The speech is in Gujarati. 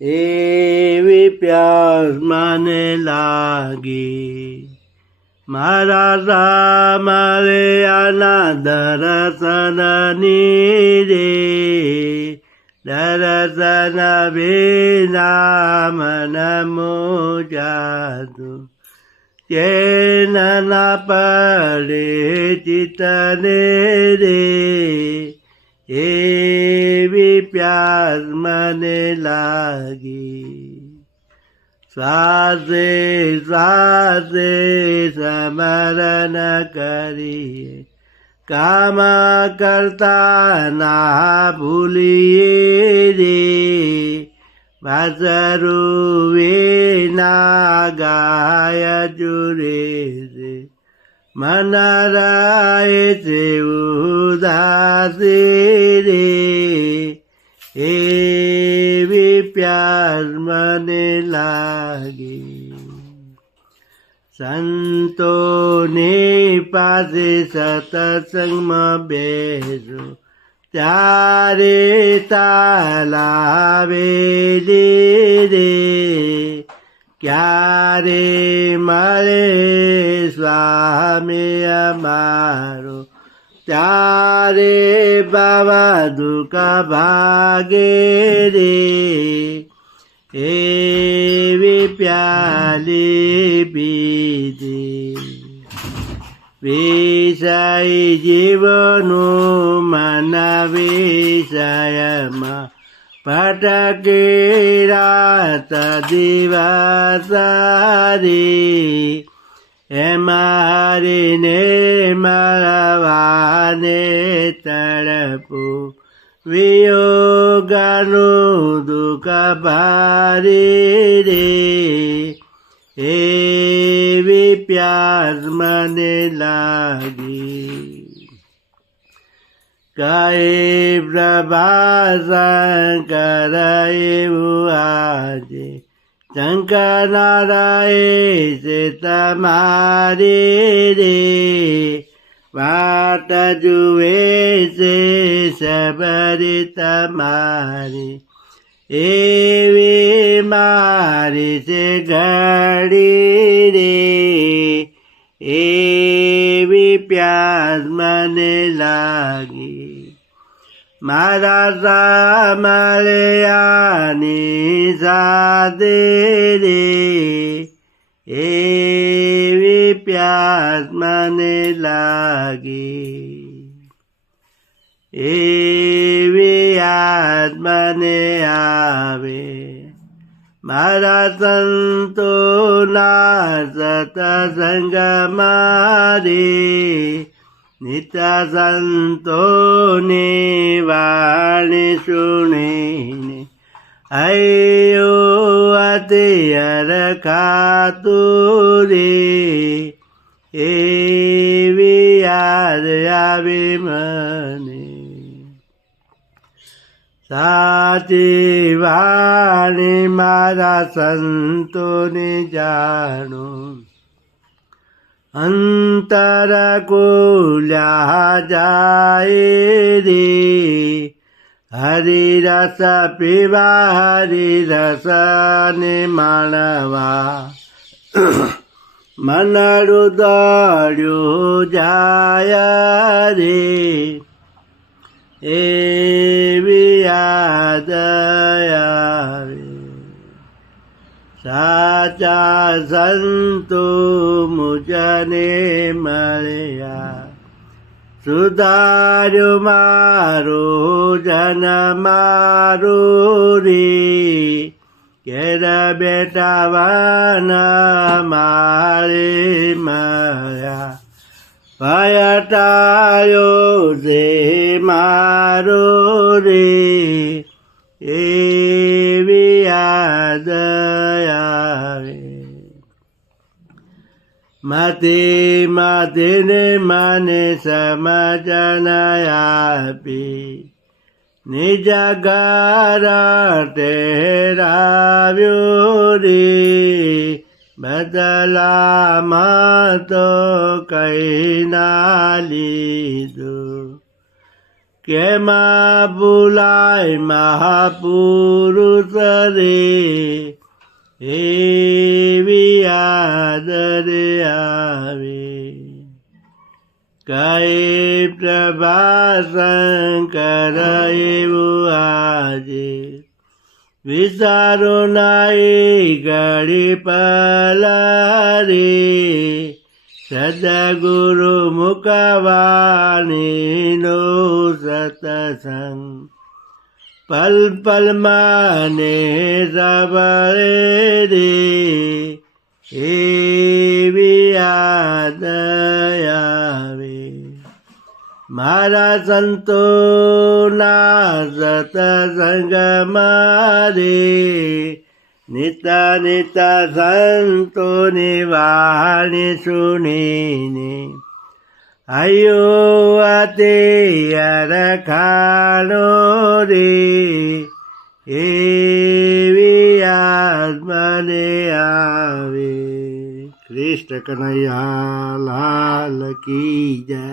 એવી પ્યાસ મને લાગી મારા રામારે આના દર્શનની રે દર્શન વિના મન મોજાતું ચેન ના પડે ચિતને રે એવી પ્યાસ મને લાગી શ્વાસે શ્વાસે સ્મરણ કરીએ કામ કરતા ના ભૂલીએ રે વાસરું વિના ગાય જુરે રે મન રાય છે ઉદાસી રે એવી પ્યાસ મને લાગી સંતોની પાસે સત્સંગમાં બેસો ત્યારે તાલાવેલી રે ક્યારે મળે સ્વામી અમારો ત્યારે બાવા દુઃખ ભાગે રે એવી પ્યાલી પીધી વિષય જીવનું મન વિષયમાં ભટકી રાત દિવસ રે એમારીને મળવાને તડપું વિયોગનું દુઃખ ભારી રે એવી પ્યાસ મને લાગી કહે પ્રભાશંકર એવું આજે શંકર નારાયણ છે તમારી રે વાટ જુએ છે સબરી તમારી એવી મારી છે ઘડી રે એવી પ્યાસ મને લાગી મારા સામળિયાની સાથે રે એવી પ્યાસ મને લાગી એવી યાદ મને આવે મારા સંતોના સત્સંગ મારી નિત્ય સંતોની વાણી સુણીને હૈયો અત્યર ખાતું રે એવી યાદ આવી મને સાચી વાણી મારા સંતોની જાણું અંતર કુલ્યા જાય રે હરિરસ પીવા હરિરસ ને માણવા મનડું દોડ્યું જાય રે એવી યાદ આવે સાચા સંતો મુજને મળ્યા સુધાર્યું મારું જન મારું રે ઘેર બેઠા વન માળે મળ્યા ભયટાયો છે મારો રે એવી યાદ આવે માથે ને મને સમજણ આપી નિજ ઘર ટેરાવ્યો રે બદલામાં તો કઈ ના લીધું કેમાં ભૂલાય મહાપુરુષ રે એવી યાદ રે આવે કહે પ્રભાશંકર એવું આજે વિચારો નાઈ ઘડી પલારે સદગુરુ મુકવાણીનો સતસંગ પલ પલ માને સબળે રે એવી યાદ આવે મારા સંતોના સતસંગ મારે નિતા નિતા સંતોની વાણી સુણીને આયો આતે અરખાણો રે એવી યાદ મને આવે કૃષ્ણ કનૈયા લાલ કી જય